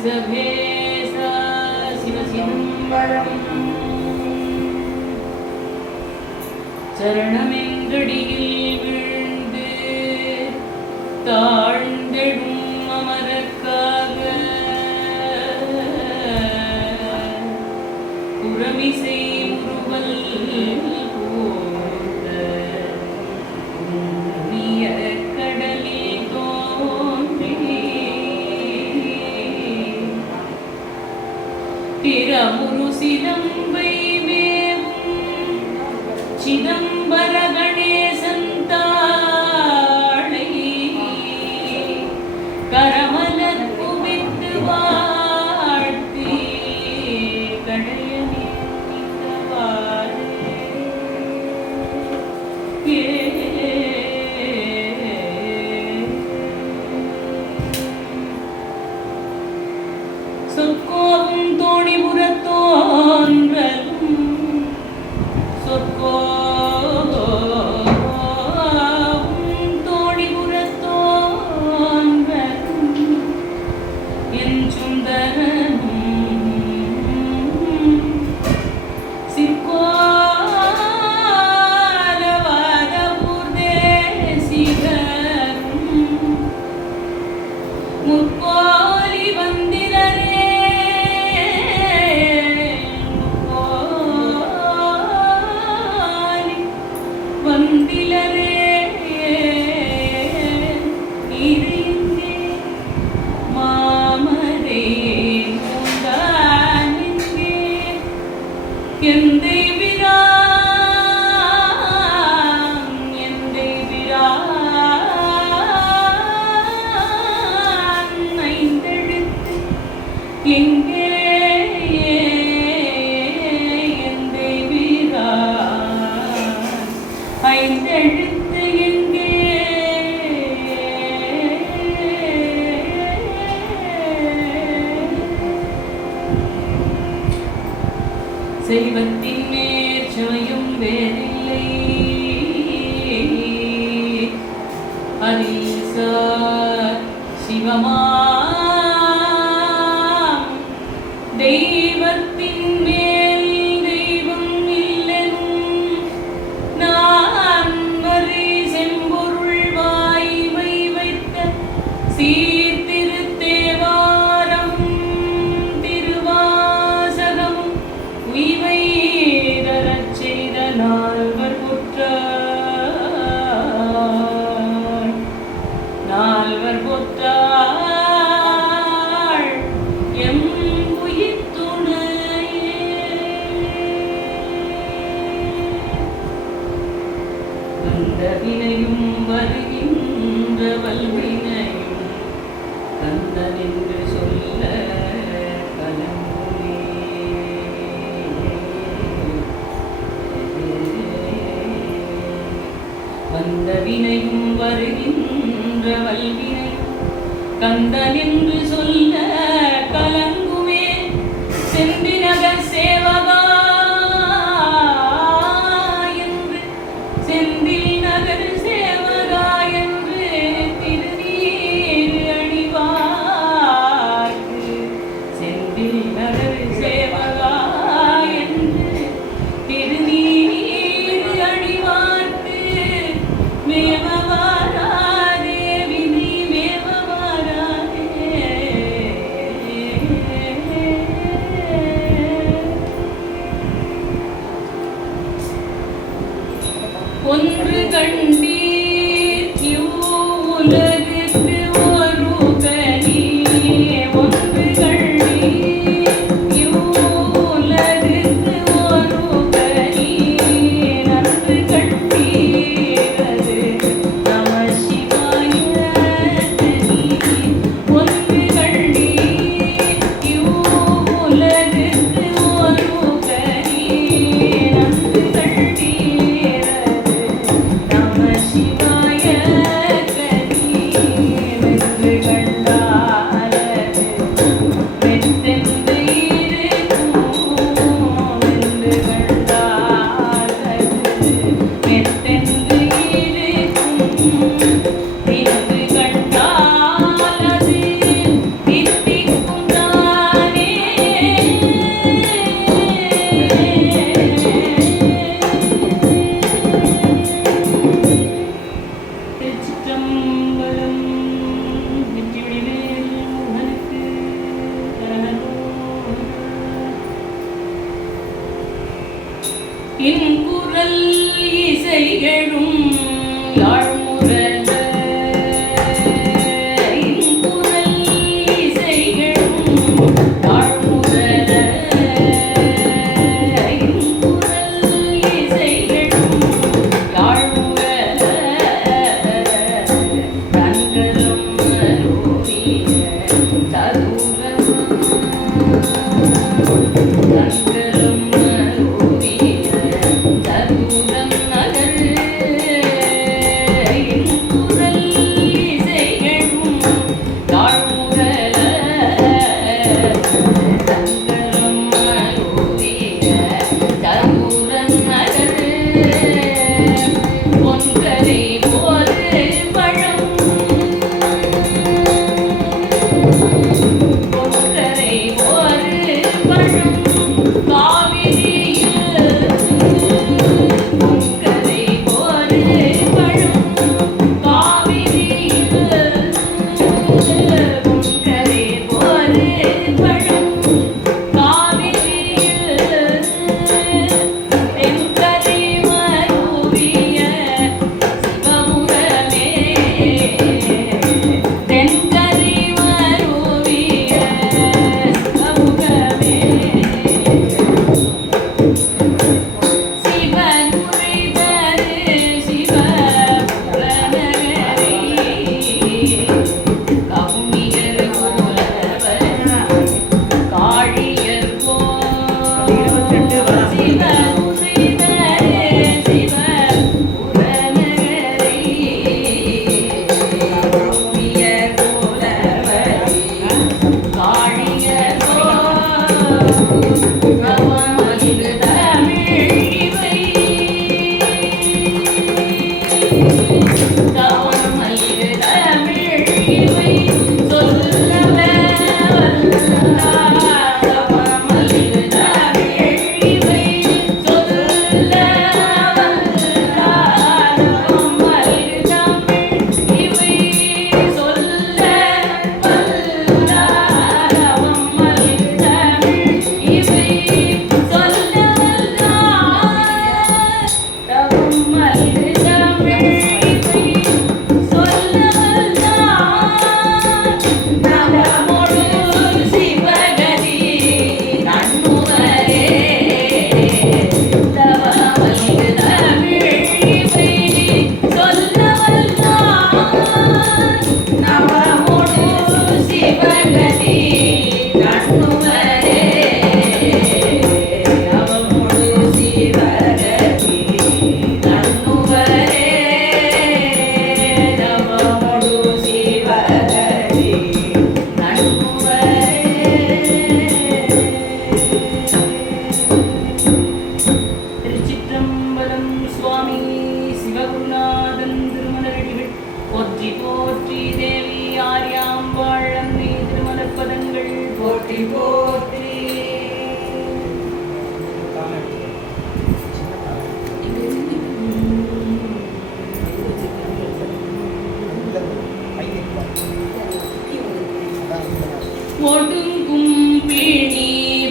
சிசபேசா சிவசிதம்பரம் சரணமென்றடியில் விழுந்து தாழ்ந்தெடும் அமரக்காக புறமிசை முறுவல் போந்த புண்ணிய கடலில் தோன்றி திறமுரு சிலம்பை மேவும் சிதம்பர கணேசன் தாளை கரமலர் குவித்து வாழ்த்தி கடையனே சொற்கோவும் தோணிபுரத்தோன்றலும் சொற்கோவும் தோணிபுரத்தோன்றலும் என் சுந்தரனும் சிற்கோலவாதபூர் தேசிகரும் முக்கோலி வந்திலரே வந்திலரே நீரிங்கே மாமரே முந்தானிங்கே எந்தை விரான் எந்தை விரான் ஐந்தெழுத்து எங்கே எந்தை விரான் ஐந்தெழுத்து எங்கே செய்வத்தின் மேற்சமயம் வேறில்லை ஹரிசார் சிவமாம் தெய்வத்தின் மேல் தெய்வம் இல்லெனும் நான் மறி செம்பொருள் வாய்மை வைத்த சீர்திருத்தேவாரம் திருவாசகம் உய்வை தரச் செய்த நால்வர் பொற்றாள் நால்வர் பொற்றாள் எம் உயிர் துணையே வந்த வினையும் வருகின்ற வல்வினையும் கந்தனென்று சொல்ல கலங்குமே வந்த வினையும் வருகின்ற வல்வினையும் கந்தனென்று சொல்ல கலங்குமே செந்திநகர் சேவகா என்று செந்தில் நகர் சேவகா என்று திருநீர் அணிவார்க்கு செந்தில் நகர் சேவகா என்று திருநீர் அணிவார்க்கு மேவவாராதே வினை மேவவாராதே இன்குரல் இசைகளும் யாழ்முரல இன்குரல் இசைகளும் யாழ்முரல இன்குரல் இசைகளும் யாழ்முரல தங்கரம் ரோவிய தருலம் தங்கரம் ரோவிய தருலம் நகர் இன்குரல் இசைகளும் யாழ்முரல தங்கரம் ரோவிய தருலம் நகர் பொன்கரை போது பழம் பொன்கரை போது பழம் காவிரியில் பொன்கரை போது பழம் காவிரியில் பொன்கரை போது பழம் காவிரியில் தென்கரை மருவிய சிவபுரமே தென்கரை மருவிய சிவபுரமே சிவனுரைதரு சிவபுரநகரி கவுனியர் புலவர் காழியர் போல் சிவனுரைதரு சிவபுரநகரி கவுனியர் புலவர் காழியர் போல் கவமலிரு தமிழிவை கவமலிரு தமிழிவை சொல்லவ வல்லார் கவமலிரு தமிழிவை சொல்ல வல்லார் கவமலிரு தமிழிவை சொல்ல வல்லார் கவமலிரு தமிழிவை சொல்ல வல்லார் கவமலிரு தமிழிவை சொல்ல வல்லார் நவமொடு சிவகதி நண்ணுவரே தவமலிரு தமிழிவை சொல்ல வல்லார் நவமொடு சிவகதி நண்ணுவரே நவமொடு சிவகதி நண்ணுவரே நவமொடு சிவகதி நண்ணுவரே. திருச்சிற்றம்பலம். சுவாமி சிவகுருநாதன் திருமலரடிகள் போற்றி போற்றி. தேவி ஆர்யாம்பாள் அன்னை திருமலப்பதங்கள் போற்றி போற்றி. ஒடுங்கும் பிணி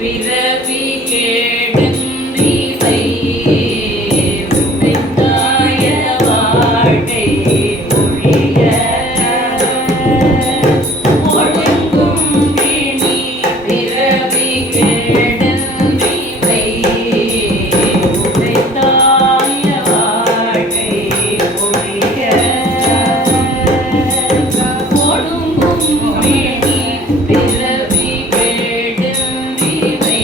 பிறவி கேடந்திவை உமைத்தாய வாழ்க்கை ஒழிய ஒடுங்கும் பிணி பிறவி கேடந்திவை உமைத்தாய வாழ்க்கை ஒழிய ஒடுங்கும் பிணி பிறவி கேடந்திவை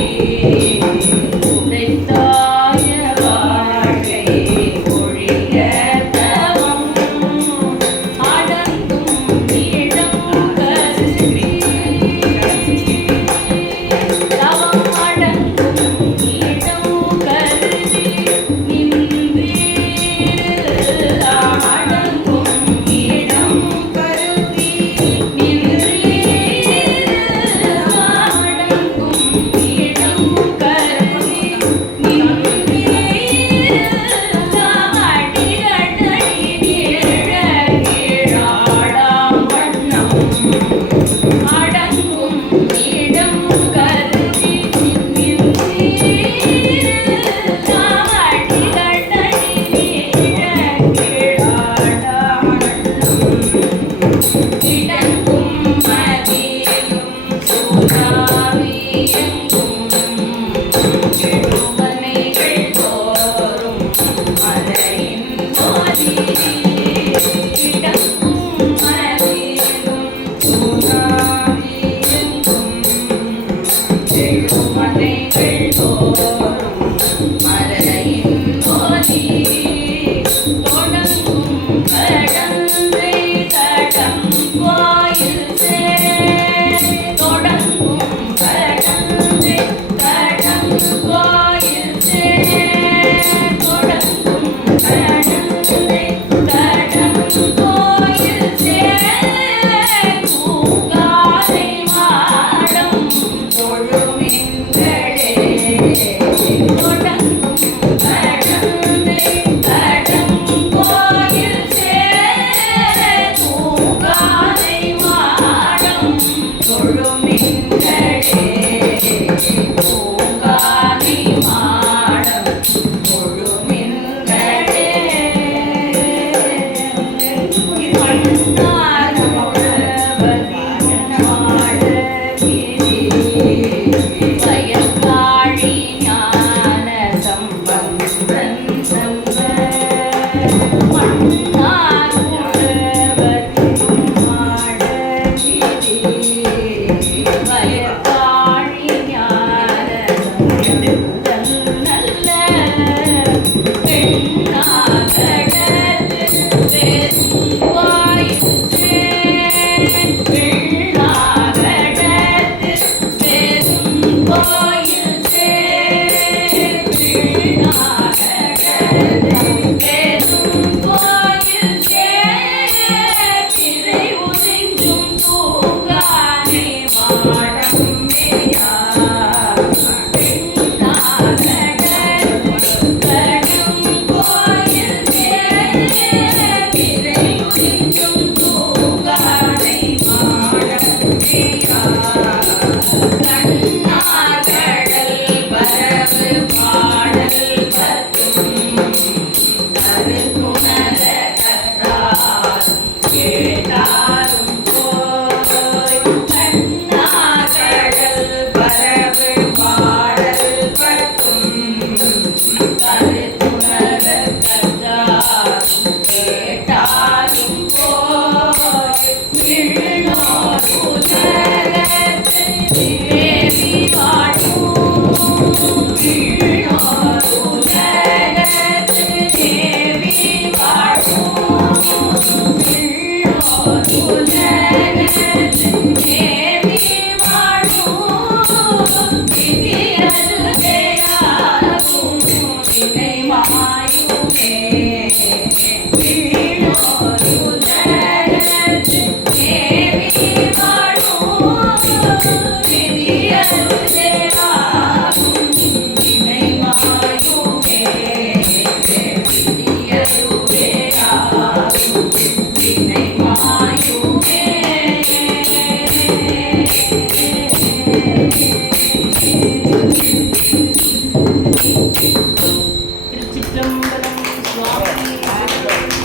திருச்சிற்றம்பலம் சுவாமி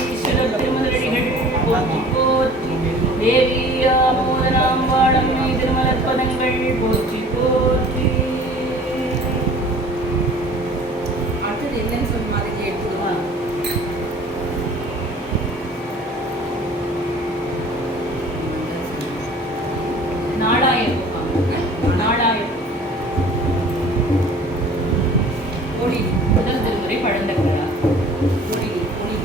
ஈஸ்வர திருமலரடிகள் போற்றி போற்றி தேவி ஆமோதனாம் வாழம் திருமலர் பதங்கள் போற்றி போற்றி. அடுத்தது என்னன்னு சொல்லி மாதிரி எடுத்துக்கலாம். நாடாயம் நாடாயம் ஒளி முதல் திருமுறை பழந்தக்கடா. ஒளி ஒளி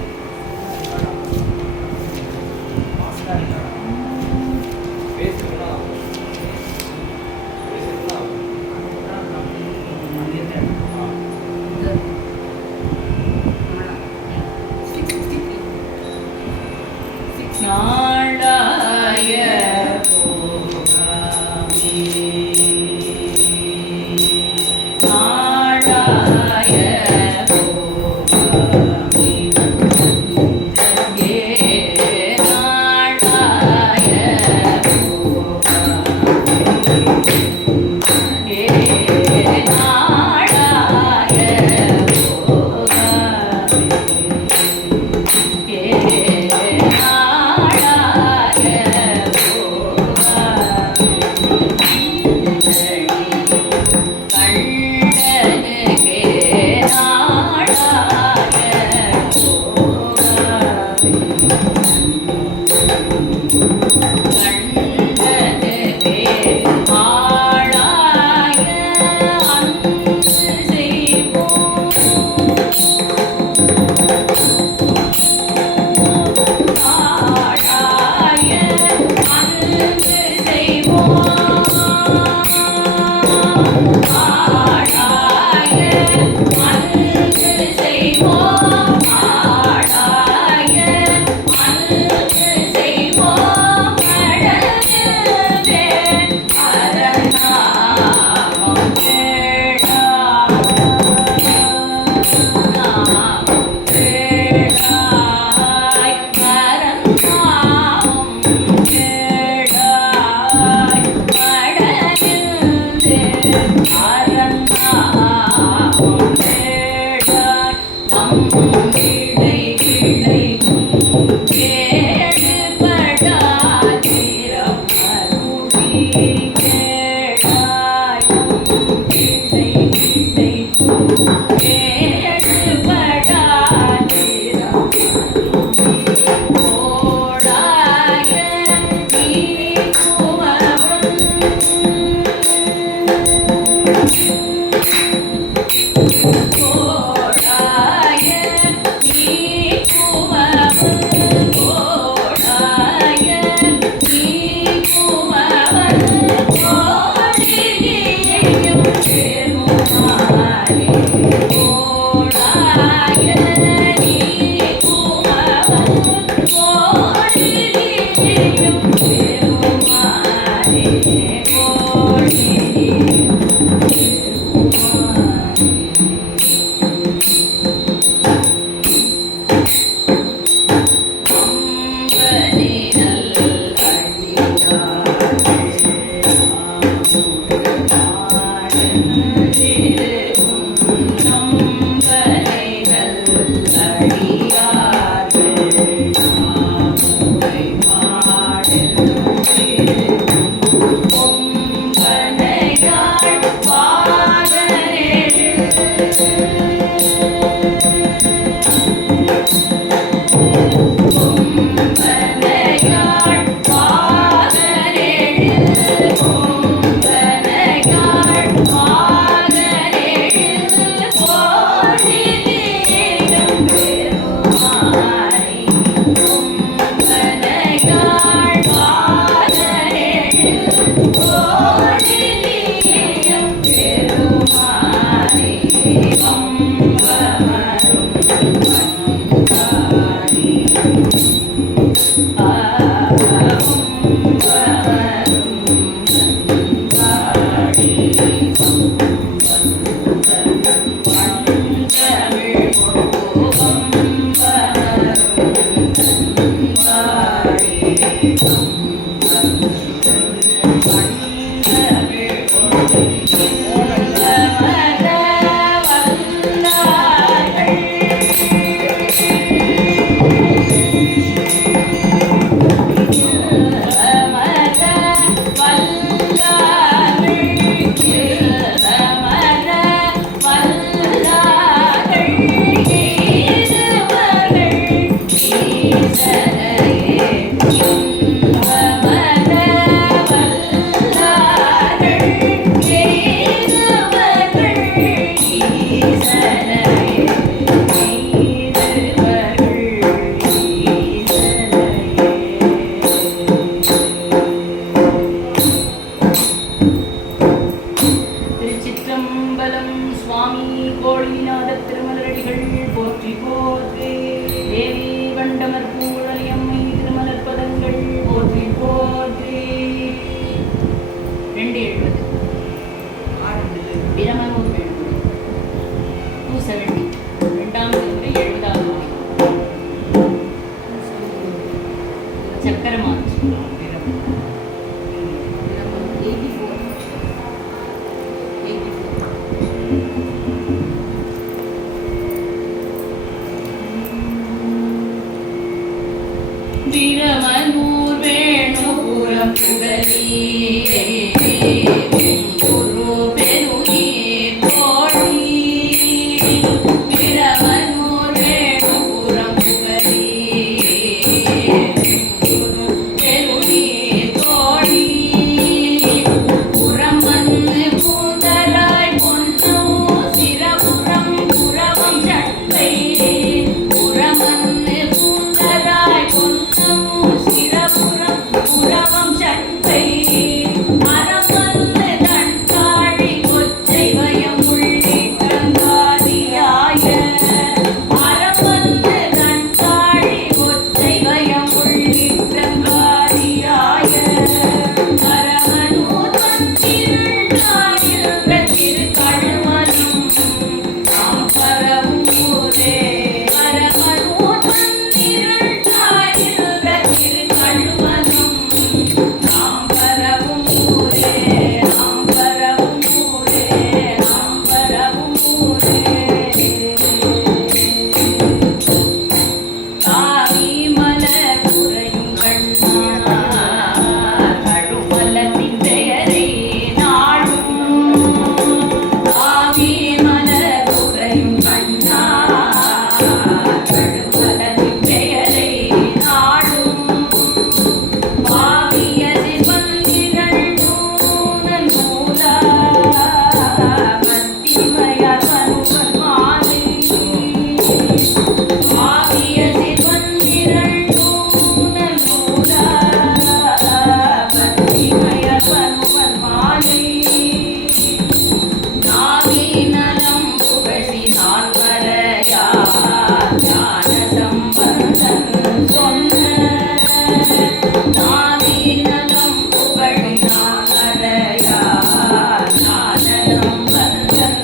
பேசுங்களா பேசுங்களா வீரமனூர் வேணுபுரம் புகழியே குரு பெருநீர் தோழி வீரமனூர் வேணுபுரம் புகழியே குரு பெருநீர் தோழி புறம் வந்து பூந்தராய் பொன்னோ சிரபுரம் புறவம் சட்டை புறம் வந்து பூந்தராய் பொன்னோ சிரபுரம் புறவம் சட்டை மரம் வந்து தன்காழி கொச்சை வயம் உள்ளிட்டங்காதியாய மரம் வந்து தன்காழி கொச்சை வயம் உள்ளிட்டங்காதியாய மரமனூர் வந்திருந்தாயில்ற திருக்கழுமலும் நாம் பரவும் ஊரே மரமனூர் வந்திருந்தாயில்ற திருக்கழுமலும் நாம் பரவும் ஊரே நாம் பரவும் ஊரே நாம் பரவும் ஊரே காவி மலர் புரையும் கண்ணார் கழுமலத்தின் பெயரை நாடும் காவி மலர் புரையும் கண்ணார் கழுமலத்தின் பெயரை நாடும் பாவியதில் வந்திரண்டூனன் மூலா மத்திமையார் மனுவன் மாலை ஆவியதில் வந்திரண்டூனன் மூலா மத்திமையார் மனுவன் மாலை நாவி நலம் புகழி நால்வரையார் ஞான சம்பந்தன் சொன்ன நாவி நலம் புகழி நால்வரையார் ஞான சம்பந்தன்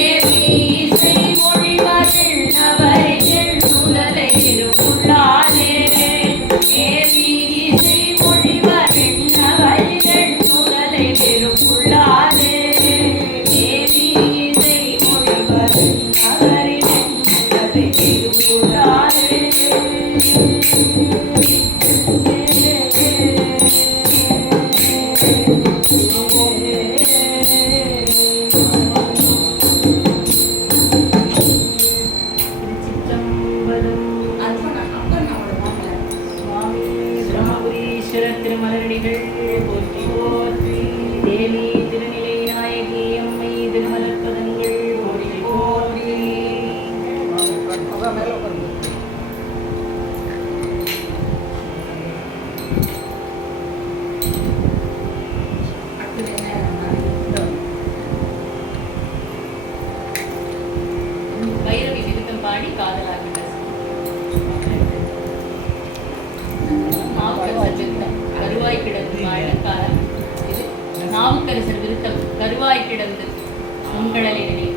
ஏவி இசை மொழிவதிழ்நவரை எழுதுதலை திருவுள்ளாரே ஏவி இசை மொழிவதிழ்நவரை எழுதுதலை திருவுள்ளாரே ஏவி இசை மொழிவதிழ்நவரை எழுதுதலை திருவுள்ளாரே திருச்சிற்றம்பலம். சுவாமி பிரம்மபுரீஸ்வரர் திருமலரடிகள் போற்றி போற்றி. தேவி திருநிலை நாயகி அம்மை திருமலர்பதங்கள் போற்றி போற்றி. பைரவி விருத்தம் பாடி காதலாகின்ற நாவுக்கரசர் விருத்தம் கருவாய் கிடந்து வாழ காலம். இது நாவுக்கரசர் விருத்தம் கருவாய் கிடந்து உங்கடலை நினைத்து